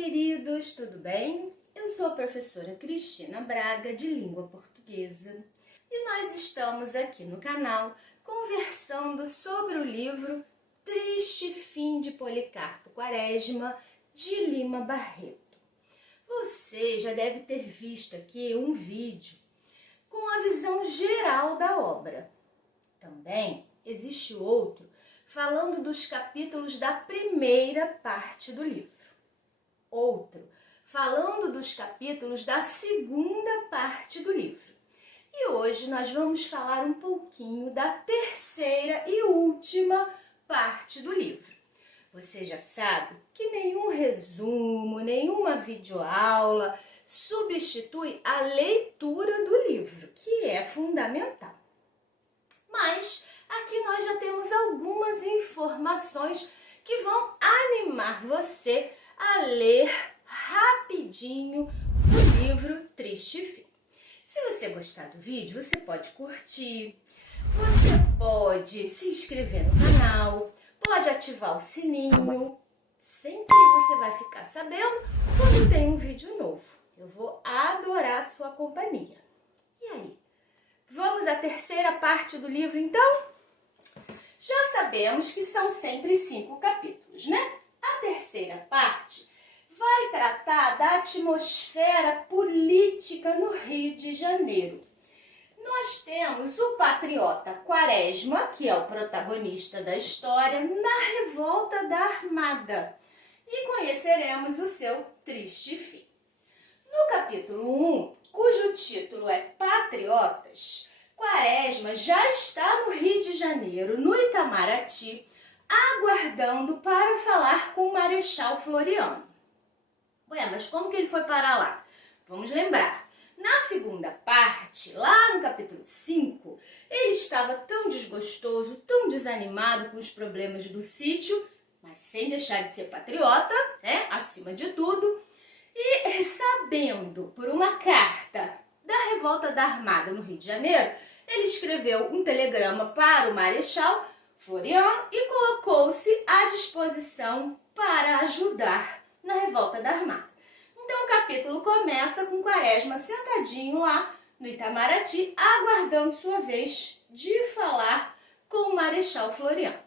queridos, tudo bem? Eu sou a professora Cristina Braga, de Língua Portuguesa, e nós estamos aqui no canal conversando sobre o livro Triste Fim de Policarpo Quaresma, de Lima Barreto. Você já deve ter visto aqui um vídeo com a visão geral da obra. Também existe outro falando dos capítulos da primeira parte do livro. Outro falando dos capítulos da segunda parte do livro. E hoje nós vamos falar um pouquinho da terceira e última parte do livro. Você já sabe que nenhum resumo, nenhuma videoaula substitui a leitura do livro, que é fundamental. Mas aqui nós já temos algumas informações que vão animar você a ler rapidinho o livro Triste Fim. Se você gostar do vídeo, você pode curtir, você pode se inscrever no canal, pode ativar o sininho. Sempre você vai ficar sabendo quando tem um vídeo novo. Eu vou adorar a sua companhia. E aí? Vamos à terceira parte do livro, então? Já sabemos que são sempre 5 capítulos, né? A terceira parte vai tratar da atmosfera política no Rio de Janeiro. Nós temos o patriota Quaresma, que é o protagonista da história, na revolta da Armada. E conheceremos o seu triste fim. No capítulo 1, cujo título é Patriotas, Quaresma já está no Rio de Janeiro, no Itamaraty, aguardando para falar com o Marechal Floriano. Ué, mas como que ele foi parar lá? Vamos lembrar. Na segunda parte, lá no capítulo 5, ele estava tão desgostoso, tão desanimado com os problemas do sítio, mas sem deixar de ser patriota, né, acima de tudo, e sabendo por uma carta da revolta da Armada no Rio de Janeiro, ele escreveu um telegrama para o Marechal Floriano e colocou-se à disposição para ajudar na revolta da Armada. Então o capítulo começa com Quaresma sentadinho lá no Itamaraty, aguardando sua vez de falar com o Marechal Floriano.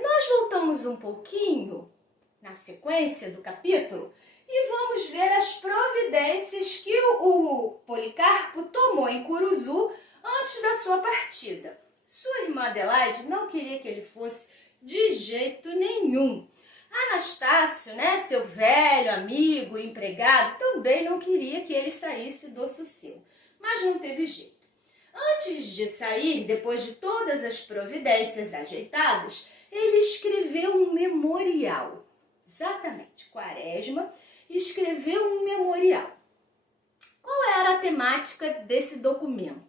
Nós voltamos um pouquinho na sequência do capítulo e vamos ver as providências que o Policarpo tomou em Curuzu antes da sua partida. Sua irmã Adelaide não queria que ele fosse de jeito nenhum. Anastácio, né, seu velho amigo, empregado, também não queria que ele saísse do Sossego, mas não teve jeito. Antes de sair, depois de todas as providências ajeitadas, ele escreveu um memorial. Exatamente, Quaresma escreveu um memorial. Qual era a temática desse documento?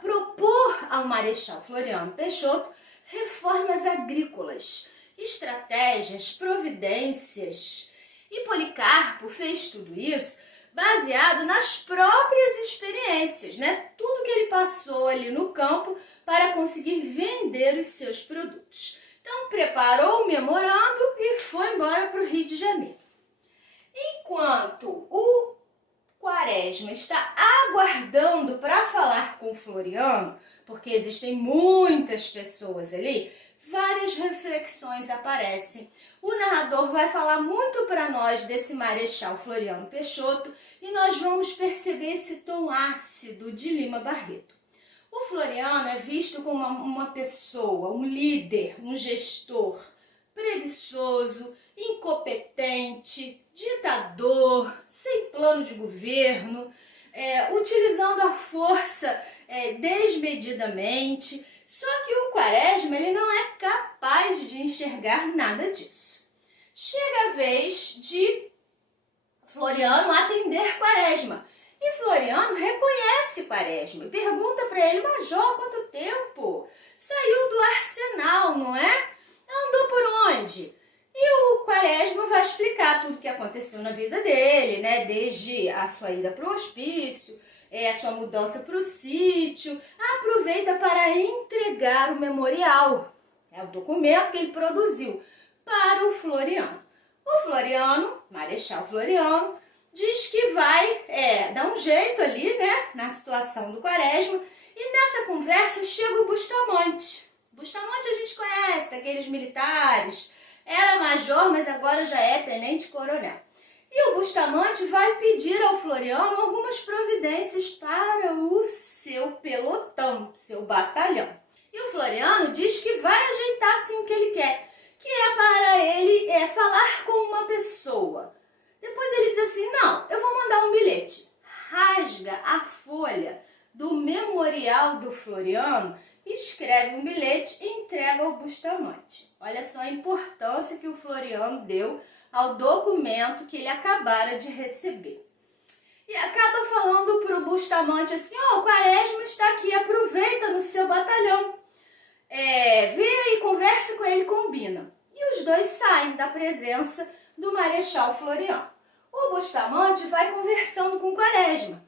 Propor ao Marechal Floriano Peixoto reformas agrícolas, estratégias, providências. E Policarpo fez tudo isso baseado nas próprias experiências, né? Tudo que ele passou ali no campo para conseguir vender os seus produtos. Então, preparou o memorando e foi embora para o Rio de Janeiro. Enquanto o Quaresma está aguardando para falar com Floriano, porque existem muitas pessoas ali, várias reflexões aparecem. O narrador vai falar muito para nós desse Marechal Floriano Peixoto e nós vamos perceber esse tom ácido de Lima Barreto. O Floriano é visto como uma pessoa, um líder, um gestor preguiçoso, incompetente, ditador, sem plano de governo, utilizando a força desmedidamente. Só que o Quaresma ele não é capaz de enxergar nada disso. Chega a vez de Floriano atender Quaresma. E Floriano reconhece Quaresma e pergunta para ele: Major, quanto tempo? Saiu do arsenal, não é? Andou por onde? E o Quaresma vai explicar tudo o que aconteceu na vida dele, né? Desde a sua ida para o hospício, a sua mudança para o sítio. Aproveita para entregar o memorial, o documento que ele produziu, para o Floriano. O Floriano, Marechal Floriano, diz que vai dar um jeito ali, né, na situação do Quaresma, e nessa conversa chega o Bustamante. Bustamante a gente conhece, daqueles militares, era major, mas agora já é tenente-coronel. E o Bustamante vai pedir ao Floriano algumas providências para o seu pelotão, seu batalhão. E o Floriano diz que vai ajeitar sim o que ele quer, que é para ele falar com uma pessoa. Depois ele diz assim, não, eu vou mandar um bilhete. Rasga a folha do memorial do Floriano, escreve um bilhete e entrega ao Bustamante. Olha só a importância que o Floriano deu ao documento que ele acabara de receber. E acaba falando para o Bustamante assim, o Quaresma está aqui, aproveita no seu batalhão. Vê aí, conversa com ele, combina. E os dois saem da presença do Marechal Floriano. O Bustamante vai conversando com o Quaresma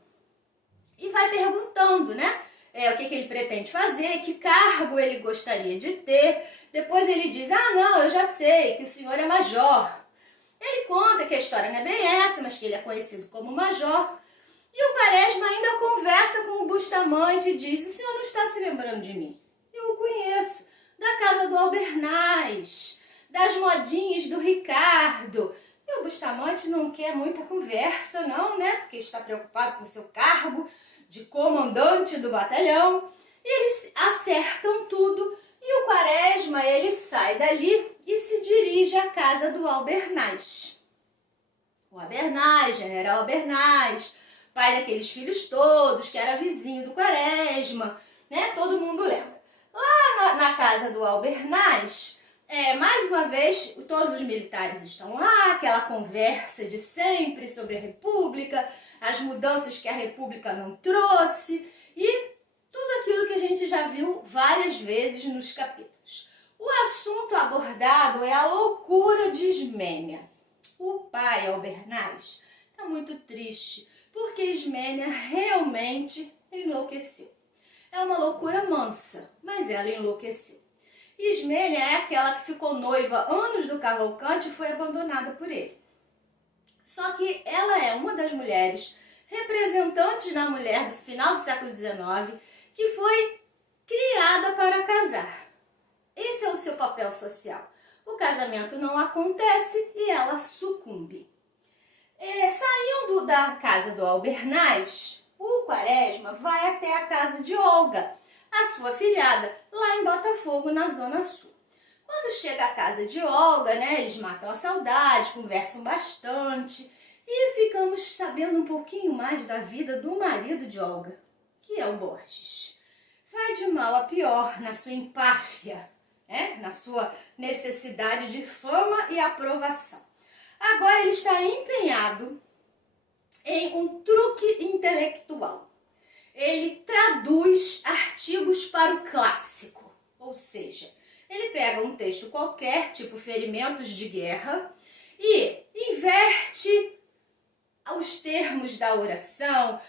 e vai perguntando, né? O que ele pretende fazer, que cargo ele gostaria de ter. Depois ele diz, não, eu já sei que o senhor é major. Ele conta que a história não é bem essa, mas que ele é conhecido como major. E o Quaresma ainda conversa com o Bustamante e diz, o senhor não está se lembrando de mim? Eu o conheço, da casa do Albernaz, das modinhas do Ricardo. E o Bustamante não quer muita conversa não, né? Porque está preocupado com seu cargo de comandante do batalhão. E eles acertam tudo. E o Quaresma, ele sai dali e se dirige à casa do Albernaz. O Albernaz, general Albernaz, pai daqueles filhos todos, que era vizinho do Quaresma, né? Todo mundo lembra. Lá na casa do Albernaz, mais uma vez, todos os militares estão lá, aquela conversa de sempre sobre a República, as mudanças que a República não trouxe e tudo aquilo que a gente já viu várias vezes nos capítulos. O assunto abordado é a loucura de Ismênia. O pai, Albernaz, está muito triste, porque Ismênia realmente enlouqueceu. É uma loucura mansa, mas ela enlouqueceu. Ismênia é aquela que ficou noiva anos do Cavalcante e foi abandonada por ele. Só que ela é uma das mulheres representantes da mulher do final do século XIX que foi criada para casar. Esse é o seu papel social. O casamento não acontece e ela sucumbe. Saindo da casa do Albernaz, o Quaresma vai até a casa de Olga, a sua filhada, lá em Botafogo, na Zona Sul. Quando chega à casa de Olga, né, eles matam a saudade, conversam bastante e ficamos sabendo um pouquinho mais da vida do marido de Olga, que é o Borges. Vai de mal a pior na sua empáfia, na sua necessidade de fama e aprovação. Agora ele está empenhado em um truque intelectual. Ele traduz artigos para o clássico, ou seja, ele pega um texto qualquer, tipo ferimentos de guerra, e inverte os termos da oração,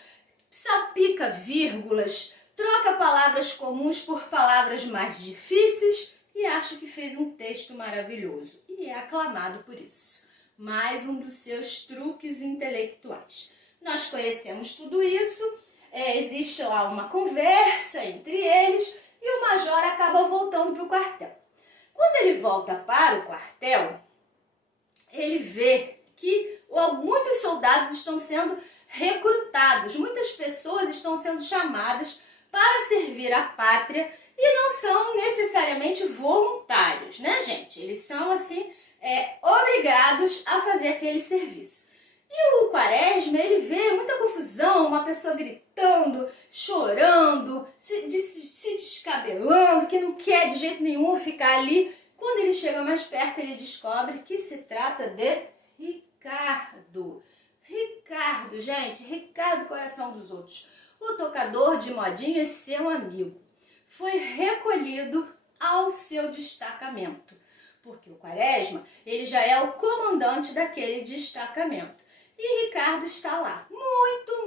salpica vírgulas, troca palavras comuns por palavras mais difíceis e acha que fez um texto maravilhoso. E é aclamado por isso. Mais um dos seus truques intelectuais. Nós conhecemos tudo isso, existe lá uma conversa entre eles e o major acaba voltando para o quartel. Quando ele volta para o quartel, ele vê que muitos soldados estão sendo recrutados, muitas pessoas estão sendo chamadas para servir a pátria e não são necessariamente voluntários, né, gente? Eles são, assim, obrigados a fazer aquele serviço. E o Quaresma, ele vê muita confusão, uma pessoa gritando, chorando, se descabelando, que não quer de jeito nenhum ficar ali. Quando ele chega mais perto, ele descobre que se trata de Ricardo. Ricardo, gente, Ricardo, coração dos outros. O tocador de modinhas, seu amigo, foi recolhido ao seu destacamento, porque o Quaresma, ele já é o comandante daquele destacamento. E Ricardo está lá, muito,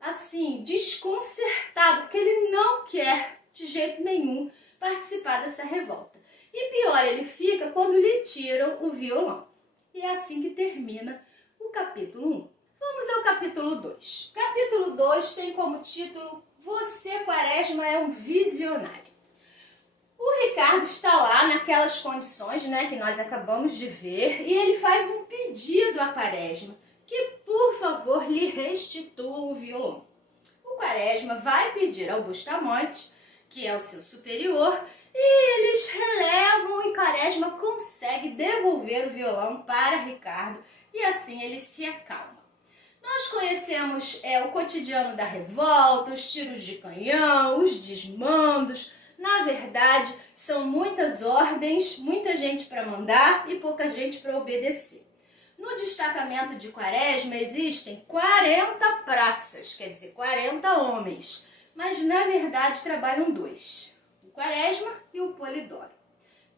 assim, desconcertado, porque ele não quer, de jeito nenhum, participar dessa revolta. E pior ele fica quando lhe tiram o violão. E é assim que termina o capítulo 1. Vamos ao capítulo 2. Capítulo 2 tem como título Você, Quaresma, é um visionário. O Ricardo está lá naquelas condições, né, que nós acabamos de ver, e ele faz um pedido a Quaresma, que por favor lhe restitua o violão. O Quaresma vai pedir ao Bustamante, que é o seu superior, e eles relevam e Quaresma consegue devolver o violão para Ricardo, e assim ele se acalma. Nós conhecemos o cotidiano da revolta, os tiros de canhão, os desmandos. Na verdade, são muitas ordens, muita gente para mandar e pouca gente para obedecer. No destacamento de Quaresma existem 40 praças, quer dizer, 40 homens. Mas na verdade trabalham 2, o Quaresma e o Polidoro.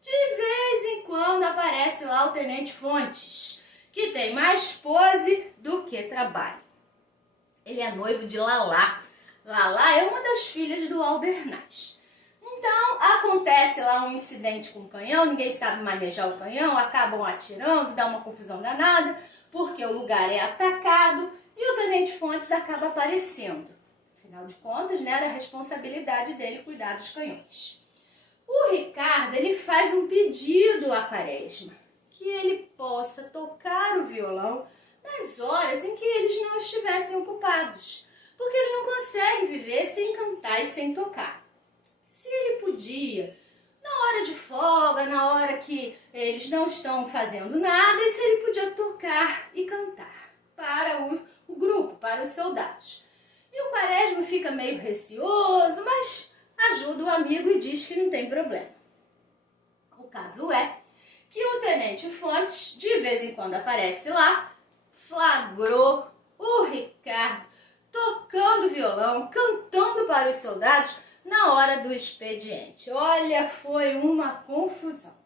De vez em quando aparece lá o Tenente Fontes, que tem mais pose do que trabalho. Ele é noivo de Lalá. Lalá é uma das filhas do Albernaz. Então, acontece lá um incidente com o canhão, ninguém sabe manejar o canhão, acabam atirando, dá uma confusão danada, porque o lugar é atacado e o Tenente Fontes acaba aparecendo. Afinal de contas, né, era a responsabilidade dele cuidar dos canhões. O Ricardo, ele faz um pedido a Quaresma, que ele possa tocar o violão nas horas em que eles não estivessem ocupados, porque ele não consegue viver sem cantar e sem tocar. Se ele podia, na hora de folga, na hora que eles não estão fazendo nada, e se ele podia tocar e cantar para o grupo, para os soldados. E o Quaresma fica meio receoso, mas ajuda o amigo e diz que não tem problema. O caso é que o Tenente Fontes, de vez em quando aparece lá, flagrou o Ricardo tocando violão, cantando para os soldados na hora do expediente. Olha, foi uma confusão.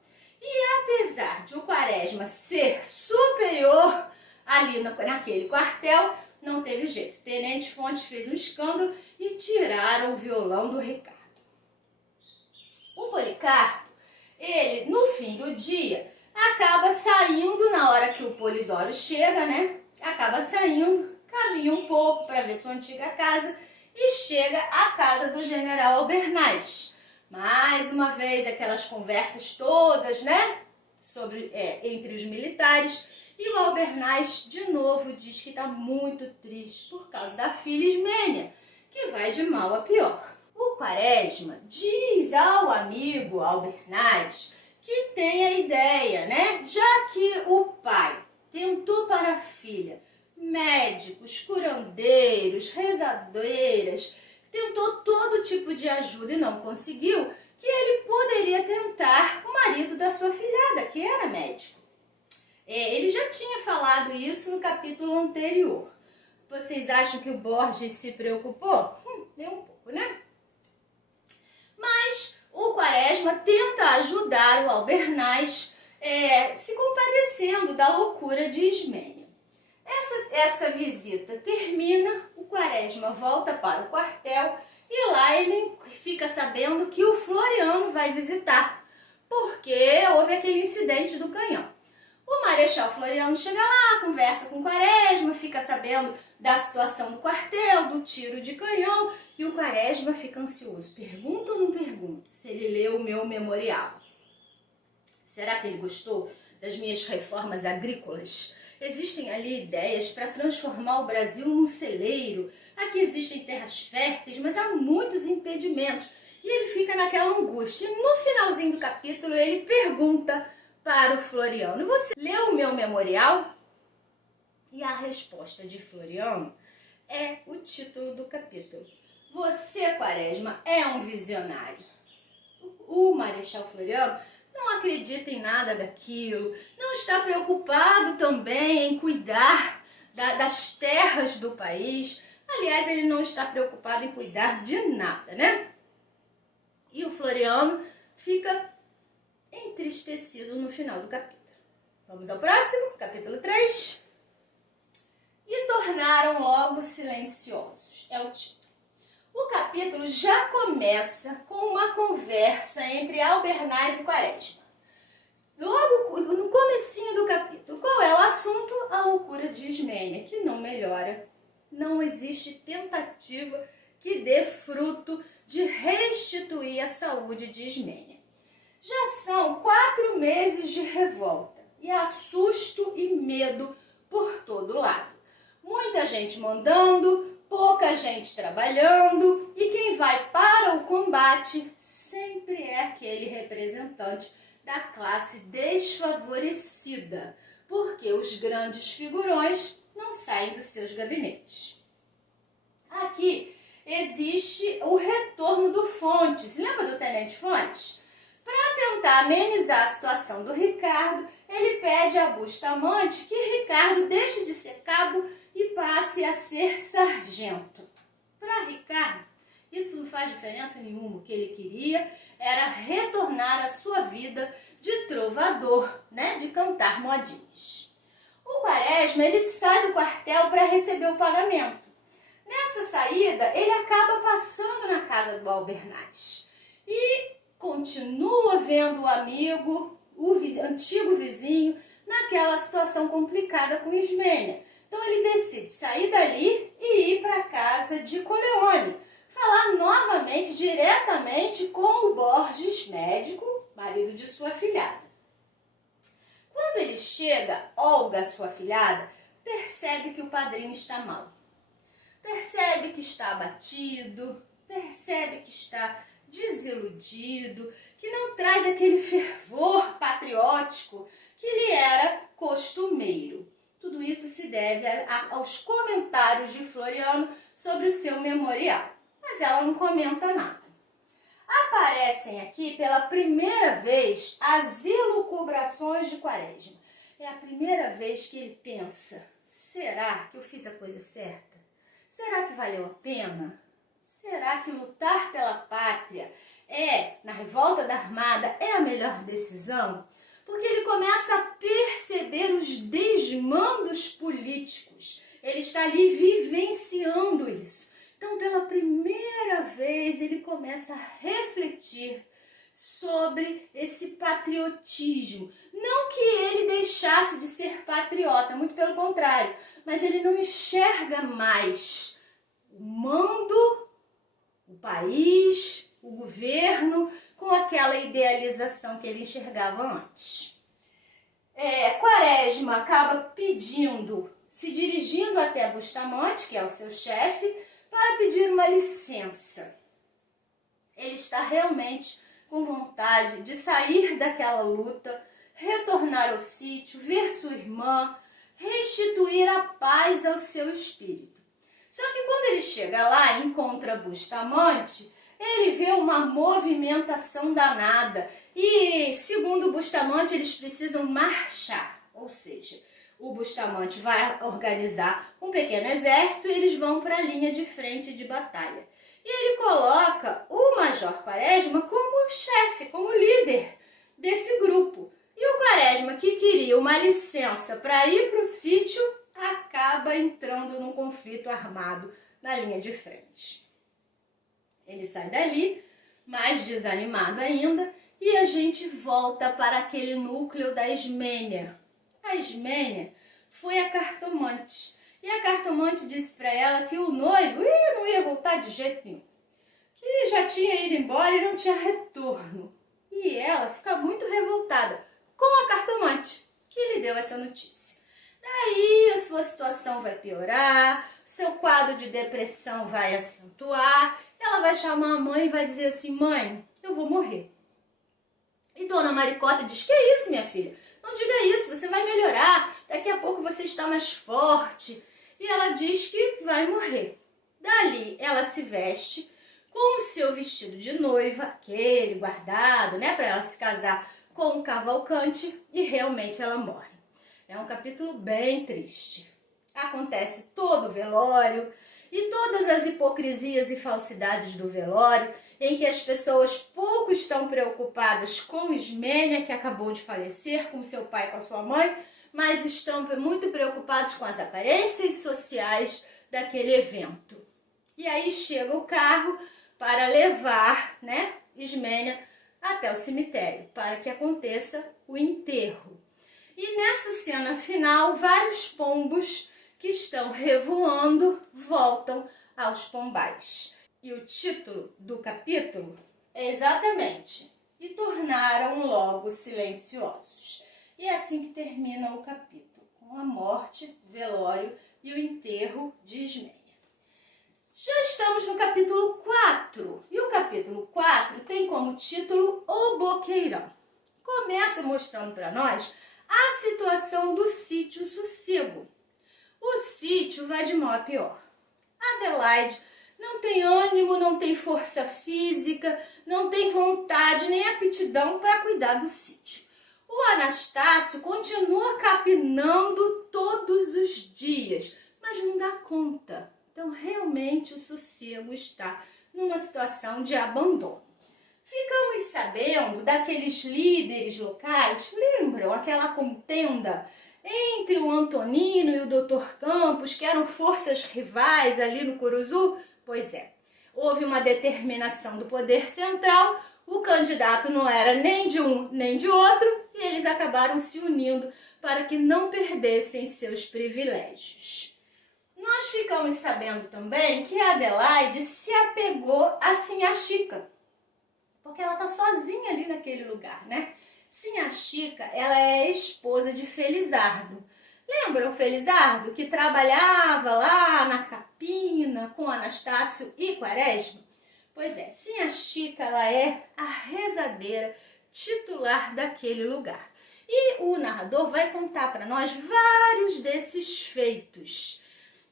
E apesar de o Quaresma ser superior ali naquele quartel, não teve jeito. O Tenente Fontes fez um escândalo e tiraram o violão do Ricardo. O Policarpo, ele, no fim do dia, acaba saindo na hora que o Polidoro chega, né? Acaba saindo, caminha um pouco para ver sua antiga casa e chega à casa do general Albernaz. Mais uma vez, aquelas conversas todas, né? Entre os militares. E o Albernaz, de novo, diz que está muito triste por causa da filha Ismênia, que vai de mal a pior. O Quaresma diz ao amigo Albernaz que tem a ideia, né? Já que o pai tentou para a filha médicos, curandeiros, rezadeiras, tentou todo tipo de ajuda e não conseguiu, que ele poderia tentar o marido da sua filhada, que era médico. Ele já tinha falado isso no capítulo anterior. Vocês acham que o Borges se preocupou? Nem um pouco, né? Mas o Quaresma tenta ajudar o Albernaz, se compadecendo da loucura de Ismênia. Essa visita termina, o Quaresma volta para o quartel e lá ele fica sabendo que o Floriano vai visitar, porque houve aquele incidente do canhão. O Marechal Floriano chega lá, conversa com o Quaresma, fica sabendo da situação do quartel, do tiro de canhão, e o Quaresma fica ansioso. Pergunta ou não pergunta se ele leu o meu memorial? Será que ele gostou das minhas reformas agrícolas? Existem ali ideias para transformar o Brasil num celeiro. Aqui existem terras férteis, mas há muitos impedimentos. E ele fica naquela angústia. E no finalzinho do capítulo ele pergunta para o Floriano: você leu o meu memorial? E a resposta de Floriano é o título do capítulo. Você, Quaresma, é um visionário. O Marechal Floriano não acredita em nada daquilo, não está preocupado também em cuidar das terras do país. Aliás, ele não está preocupado em cuidar de nada, né? E o Floriano fica entristecido no final do capítulo. Vamos ao próximo, capítulo 3. E tornaram logo silenciosos, é o título. O capítulo já começa com uma conversa entre Albernaz e Quaresma. logo no comecinho do capítulo. Qual é o assunto? A loucura de Ismênia, que não melhora. Não existe tentativa que dê fruto de restituir a saúde de Ismênia. Já são 4 meses de revolta e há susto e medo por todo lado. Muita gente mandando, pouca gente trabalhando e quem vai para o combate sempre é aquele representante da classe desfavorecida, porque os grandes figurões não saem dos seus gabinetes. Aqui existe o retorno do Fontes. Lembra do Tenente Fontes? Para tentar amenizar a situação do Ricardo, ele pede a Bustamante que Ricardo deixe de ser cabo e passe a ser sargento. Para Ricardo, isso não faz diferença nenhuma. O que ele queria era retornar à sua vida de trovador, né? De cantar modinhas. O Quaresma, ele sai do quartel para receber o pagamento. Nessa saída, ele acaba passando na casa do Albernaz e continua vendo o amigo, o antigo vizinho, naquela situação complicada com Ismênia. Então ele decide sair dali e ir para a casa de Coleone, falar novamente, diretamente com o Borges, médico, marido de sua afilhada. Quando ele chega, Olga, sua afilhada, percebe que o padrinho está mal. Percebe que está abatido, percebe que está desiludido, que não traz aquele fervor patriótico que lhe era costumeiro. Tudo isso se deve aos comentários de Floriano sobre o seu memorial, mas ela não comenta nada. Aparecem aqui pela primeira vez as elucubrações de Quaresma. É a primeira vez que ele pensa, será que eu fiz a coisa certa? Será que valeu a pena? Será que lutar pela pátria na revolta da Armada, é a melhor decisão? Porque ele começa a perceber os desmandos políticos. Ele está ali vivenciando isso. Então, pela primeira vez, ele começa a refletir sobre esse patriotismo. Não que ele deixasse de ser patriota, muito pelo contrário, mas ele não enxerga mais o mando, o país, o governo, com aquela idealização que ele enxergava antes. Quaresma acaba pedindo, se dirigindo até Bustamante, que é o seu chefe, para pedir uma licença. Ele está realmente com vontade de sair daquela luta, retornar ao sítio, ver sua irmã, restituir a paz ao seu espírito. Só que quando ele chega lá e encontra Bustamante, ele vê uma movimentação danada e, segundo Bustamante, eles precisam marchar, ou seja, o Bustamante vai organizar um pequeno exército e eles vão para a linha de frente de batalha. E ele coloca o Major Quaresma como chefe, como líder desse grupo. E o Quaresma, que queria uma licença para ir para o sítio, acaba entrando num conflito armado na linha de frente. Ele sai dali, mais desanimado ainda, e a gente volta para aquele núcleo da Ismênia. A Ismênia foi a cartomante. E a cartomante disse para ela que o noivo não ia voltar de jeito nenhum. Que já tinha ido embora e não tinha retorno. E ela fica muito revoltada com a cartomante, que lhe deu essa notícia. Daí a sua situação vai piorar, seu quadro de depressão vai acentuar, ela vai chamar a mãe e vai dizer assim, mãe, eu vou morrer. E Dona Maricota diz, que é isso, minha filha? Não diga isso, você vai melhorar, daqui a pouco você está mais forte. E ela diz que vai morrer. Dali, ela se veste com o seu vestido de noiva, aquele guardado, né, para ela se casar com o Cavalcante, e realmente ela morre. É um capítulo bem triste. Acontece todo o velório e todas as hipocrisias e falsidades do velório, em que as pessoas pouco estão preocupadas com Ismênia, que acabou de falecer, com seu pai e com a sua mãe, mas estão muito preocupados com as aparências sociais daquele evento. E aí chega o carro para levar, né, Ismênia até o cemitério, para que aconteça o enterro. E nessa cena final, vários pombos que estão revoando voltam aos pombais. E o título do capítulo é exatamente "E tornaram logo silenciosos". E é assim que termina o capítulo, com a morte, velório e o enterro de Ismênia. Já estamos no capítulo 4, e o capítulo 4 tem como título O Boqueirão. Começa mostrando para nós a situação do sítio Sossego. O sítio vai de mal a pior. Adelaide não tem ânimo, não tem força física, não tem vontade nem aptidão para cuidar do sítio. O Anastácio continua capinando todos os dias, mas não dá conta. Então, realmente, o Sossego está numa situação de abandono. Ficamos sabendo daqueles líderes locais, lembram aquela contenda entre o Antonino e o Dr. Campos, que eram forças rivais ali no Curuzu? Pois é, houve uma determinação do poder central, o candidato não era nem de um nem de outro, e eles acabaram se unindo para que não perdessem seus privilégios. Nós ficamos sabendo também que a Adelaide se apegou a Sinhá Chica, porque ela está sozinha ali naquele lugar, né? Sinhá Chica, ela é esposa de Felizardo. Lembra o Felizardo que trabalhava lá na Capina com Anastácio e Quaresma? Pois é, Sinhá Chica, ela é a rezadeira titular daquele lugar. E o narrador vai contar para nós vários desses feitos.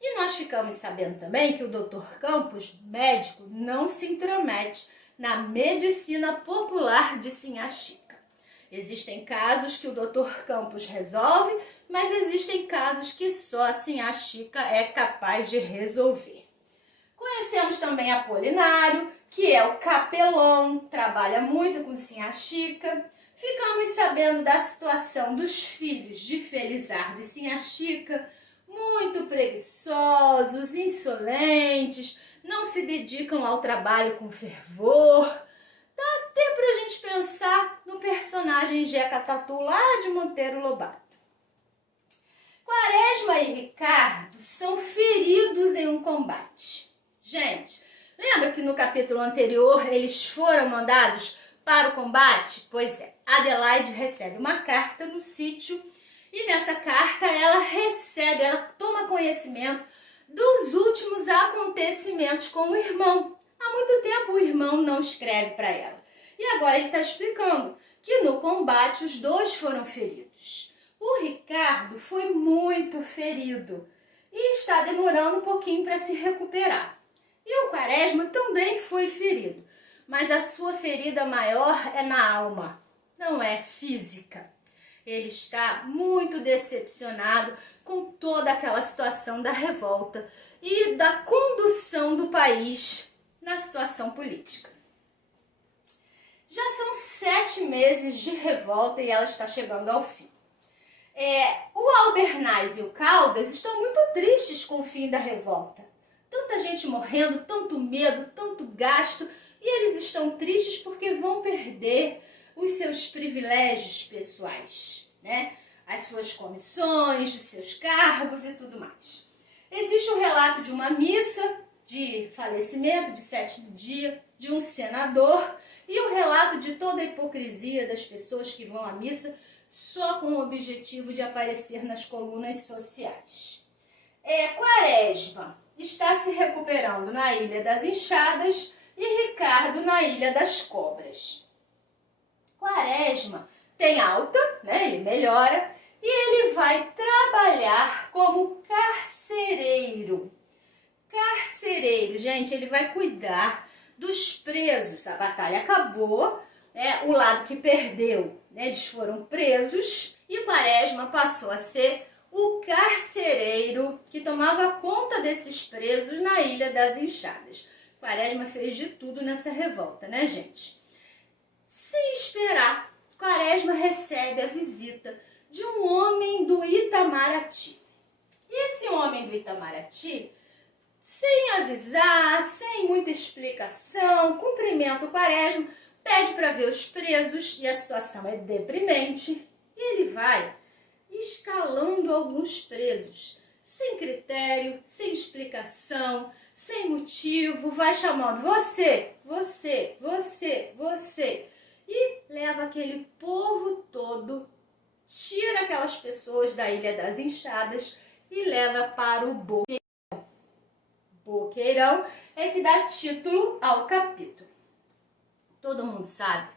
E nós ficamos sabendo também que o Dr. Campos, médico, não se intromete na medicina popular de Sinhá Chica. Existem casos que o Dr. Campos resolve, mas existem casos que só a Sinhá Chica é capaz de resolver. Conhecemos também Apolinário, que é o capelão, trabalha muito com Sinhá Chica. Ficamos sabendo da situação dos filhos de Felizardo e Sinhá Chica, muito preguiçosos, insolentes, não se dedicam ao trabalho com fervor. Dá até pra gente pensar no personagem Jeca Tatu lá de Monteiro Lobato. Quaresma e Ricardo são feridos em um combate. Gente, lembra que no capítulo anterior eles foram mandados para o combate? Pois é, Adelaide recebe uma carta no sítio e nessa carta ela toma conhecimento dos últimos acontecimentos com o irmão. Há muito tempo o irmão não escreve para ela. E agora ele está explicando que no combate os dois foram feridos. O Ricardo foi muito ferido e está demorando um pouquinho para se recuperar. E o Quaresma também foi ferido, mas a sua ferida maior é na alma, não é física. Ele está muito decepcionado com toda aquela situação da revolta e da condução do país na situação política. Já são 7 meses de revolta e ela está chegando ao fim. O Albernaz e o Caldas estão muito tristes com o fim da revolta. Tanta gente morrendo, tanto medo, tanto gasto, e eles estão tristes porque vão perder os seus privilégios pessoais, né? As suas comissões, os seus cargos e tudo mais. Existe o relato de uma missa de falecimento, de 7º dia, de um senador, e o relato de toda a hipocrisia das pessoas que vão à missa só com o objetivo de aparecer nas colunas sociais. Quaresma está se recuperando na Ilha das Enxadas e Ricardo na Ilha das Cobras. Quaresma tem alta, né? Ele melhora e ele vai trabalhar como carcereiro. Carcereiro, gente, ele vai cuidar dos presos. A batalha acabou, o lado que perdeu, né, eles foram presos e Quaresma passou a ser o carcereiro que tomava conta desses presos na Ilha das Enxadas. Quaresma fez de tudo nessa revolta, né, gente? Sem esperar, Quaresma recebe a visita de um homem do Itamaraty. E esse homem do Itamaraty, sem avisar, sem muita explicação, cumprimenta o Quaresma, pede para ver os presos e a situação é deprimente. E ele vai escalando alguns presos, sem critério, sem explicação, sem motivo, vai chamando você, você, você, você. E leva aquele povo todo, tira aquelas pessoas da Ilha das Enxadas e leva para o Boqueirão. Boqueirão é que dá título ao capítulo. Todo mundo sabe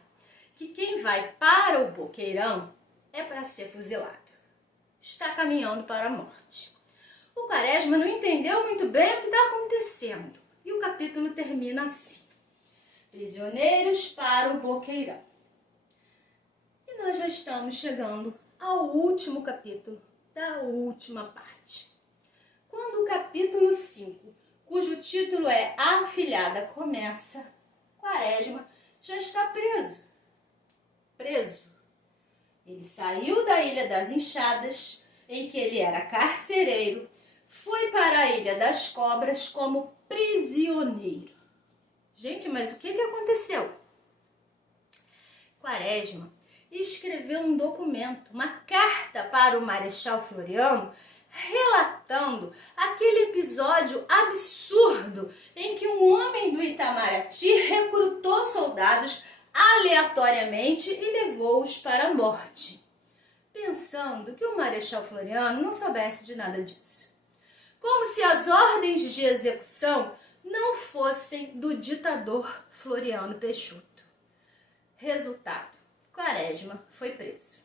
que quem vai para o Boqueirão é para ser fuzilado. Está caminhando para a morte. O Quaresma não entendeu muito bem o que está acontecendo. E o capítulo termina assim. Prisioneiros para o Boqueirão. E nós já estamos chegando ao último capítulo da última parte. Quando o capítulo 5, cujo título é A Afilhada, começa, Quaresma já está preso. Preso. Ele saiu da Ilha das Enxadas, em que ele era carcereiro, foi para a Ilha das Cobras como prisioneiro. Gente, mas o que aconteceu? Quaresma escreveu um documento, uma carta para o Marechal Floriano, relatando aquele episódio absurdo em que um homem do Itamaraty recrutou soldados aleatoriamente e levou-os para a morte, pensando que o Marechal Floriano não soubesse de nada disso. Como se as ordens de execução não fossem do ditador Floriano Peixoto. Resultado, Quaresma foi preso.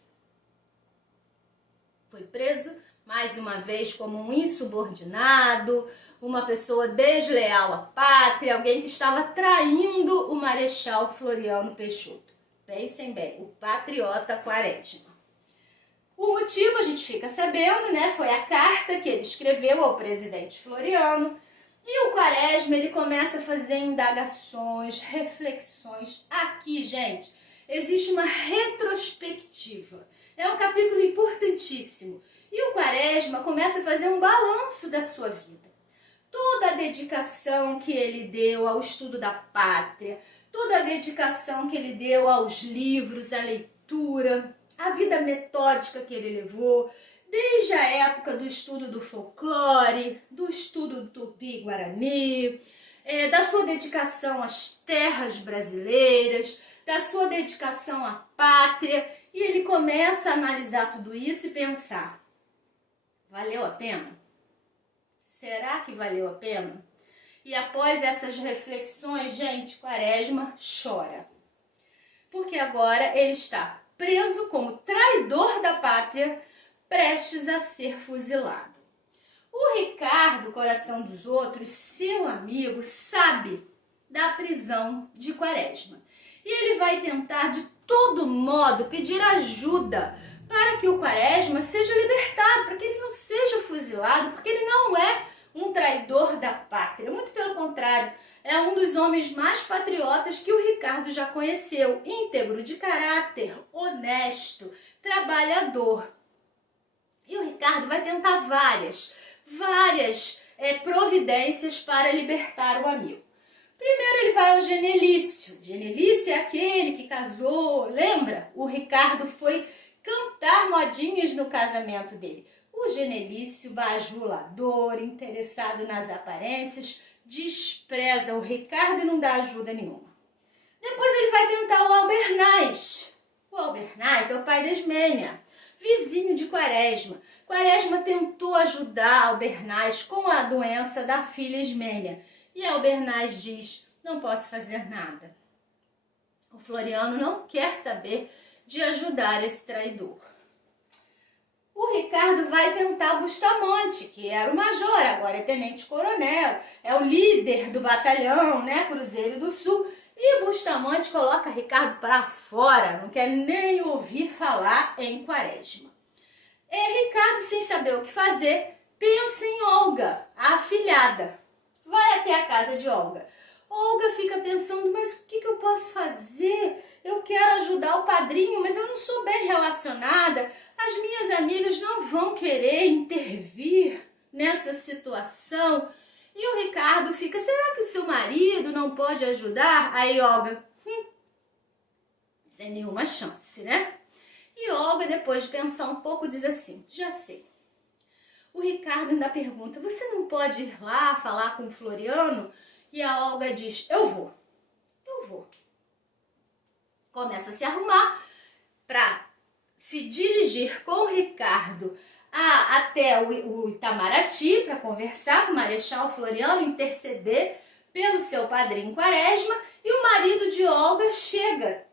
Foi preso, mais uma vez, como um insubordinado, uma pessoa desleal à pátria, alguém que estava traindo o Marechal Floriano Peixoto. Pensem bem, o patriota Quaresma. O motivo a gente fica sabendo, né? Foi a carta que ele escreveu ao presidente Floriano. E o Quaresma, ele começa a fazer indagações, reflexões. Aqui, gente, existe uma retrospectiva. É um capítulo importantíssimo. E o Quaresma começa a fazer um balanço da sua vida. Toda a dedicação que ele deu ao estudo da pátria, toda a dedicação que ele deu aos livros, à leitura, a vida metódica que ele levou, desde a época do estudo do folclore, do estudo do Tupi-Guarani, da sua dedicação às terras brasileiras, da sua dedicação à pátria, e ele começa a analisar tudo isso e pensar, valeu a pena? Será que valeu a pena? E após essas reflexões, gente, Quaresma chora. Porque agora ele está preso como traidor da pátria, prestes a ser fuzilado. O Ricardo, coração dos outros, seu amigo, sabe da prisão de Quaresma. E ele vai tentar de todo modo pedir ajuda para que o Quaresma seja libertado, para que ele não seja fuzilado, porque ele não é um traidor da pátria. Muito pelo contrário, é um dos homens mais patriotas que o Ricardo já conheceu, íntegro de caráter, honesto, trabalhador. E o Ricardo vai tentar várias providências para libertar o amigo. Primeiro ele vai ao Genelício. Genelício é aquele que casou, lembra? O Ricardo foi cantar modinhas no casamento dele. O Genelício, bajulador, interessado nas aparências, despreza o Ricardo e não dá ajuda nenhuma. Depois ele vai tentar o Albernaz. O Albernaz é o pai da Ismênia, vizinho de Quaresma. Quaresma tentou ajudar Albernaz com a doença da filha Ismênia. E Albernaz diz, não posso fazer nada. O Floriano não quer saber de ajudar esse traidor. O Ricardo vai tentar Bustamante, que era o major, agora é tenente-coronel, é o líder do batalhão, né, Cruzeiro do Sul. E Bustamante coloca Ricardo para fora, não quer nem ouvir falar em Quaresma. Ricardo, sem saber o que fazer, pensa em Olga, a afilhada. Vai até a casa de Olga. Olga fica pensando, mas o que eu posso fazer? Eu quero ajudar o padrinho, mas eu não sou bem relacionada. As minhas amigas não vão querer intervir nessa situação. E o Ricardo fica, será que o seu marido não pode ajudar? Aí Olga, Sem nenhuma chance, né? E Olga, depois de pensar um pouco, diz assim, já sei. O Ricardo ainda pergunta, você não pode ir lá falar com o Floriano? E a Olga diz, eu vou. Começa a se arrumar para se dirigir com o Ricardo até o Itamaraty para conversar com o Marechal Floriano, interceder pelo seu padrinho Quaresma, e o marido de Olga chega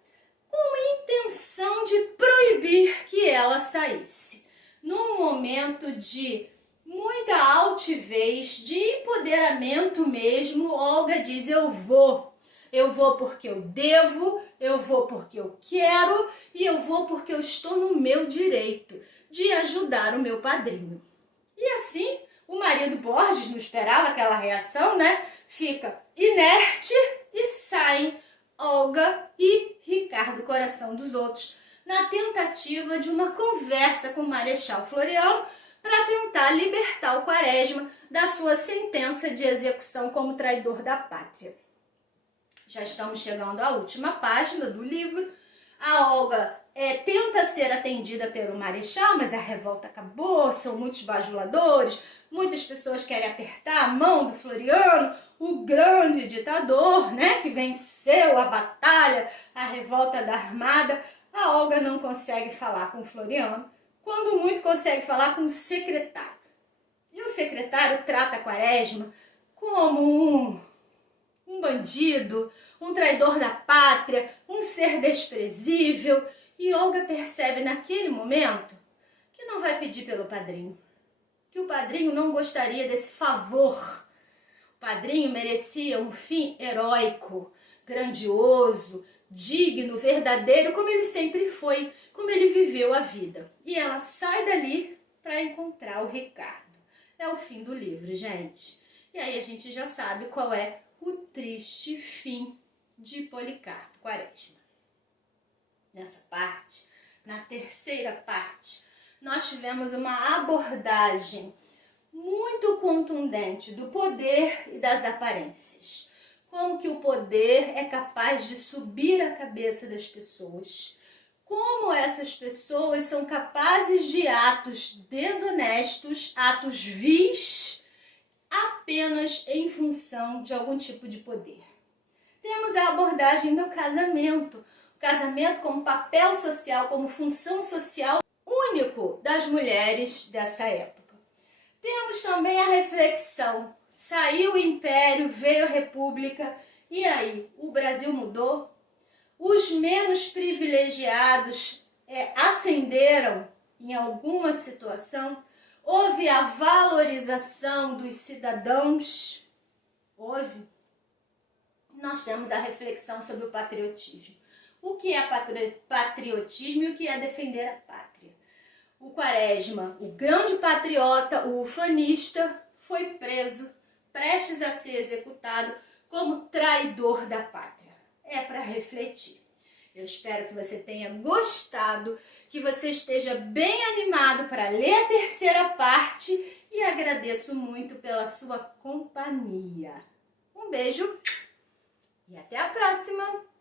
com a intenção de proibir que ela saísse. Num momento de muita altivez, de empoderamento mesmo, Olga diz, eu vou porque eu devo, eu vou porque eu quero e eu vou porque eu estou no meu direito de ajudar o meu padrinho. E assim, o marido Borges não esperava aquela reação, né? Fica inerte e saem Olga e Ricardo Coração dos Outros na tentativa de uma conversa com o Marechal Floriano para tentar libertar o Quaresma da sua sentença de execução como traidor da pátria. Já estamos chegando à última página do livro. A Olga tenta ser atendida pelo Marechal, mas a revolta acabou, são muitos bajuladores, muitas pessoas querem apertar a mão do Floriano, o grande ditador, né, que venceu a batalha, a revolta da Armada. A Olga não consegue falar com o Floriano, quando muito consegue falar com o secretário. E o secretário trata Quaresma como um bandido, um traidor da pátria, um ser desprezível. E Olga percebe naquele momento que não vai pedir pelo padrinho, que o padrinho não gostaria desse favor. O padrinho merecia um fim heróico, grandioso, digno, verdadeiro, como ele sempre foi, como ele viveu a vida. E ela sai dali para encontrar o Ricardo. É o fim do livro, gente. E aí a gente já sabe qual é o triste fim de Policarpo Quaresma. Nessa parte, na terceira parte, nós tivemos uma abordagem muito contundente do poder e das aparências. Como que o poder é capaz de subir a cabeça das pessoas. Como essas pessoas são capazes de atos desonestos, atos vis, apenas em função de algum tipo de poder. Temos a abordagem do casamento. O casamento como papel social, como função social único das mulheres dessa época. Temos também a reflexão. Saiu o Império, veio a República, e aí? O Brasil mudou? Os menos privilegiados ascenderam em alguma situação? Houve a valorização dos cidadãos? Houve? Nós temos a reflexão sobre o patriotismo. O que é patriotismo e o que é defender a pátria? O Quaresma, o grande patriota, o ufanista, foi preso, prestes a ser executado como traidor da pátria. É para refletir. Eu espero que você tenha gostado, que você esteja bem animado para ler a terceira parte e agradeço muito pela sua companhia. Um beijo e até a próxima!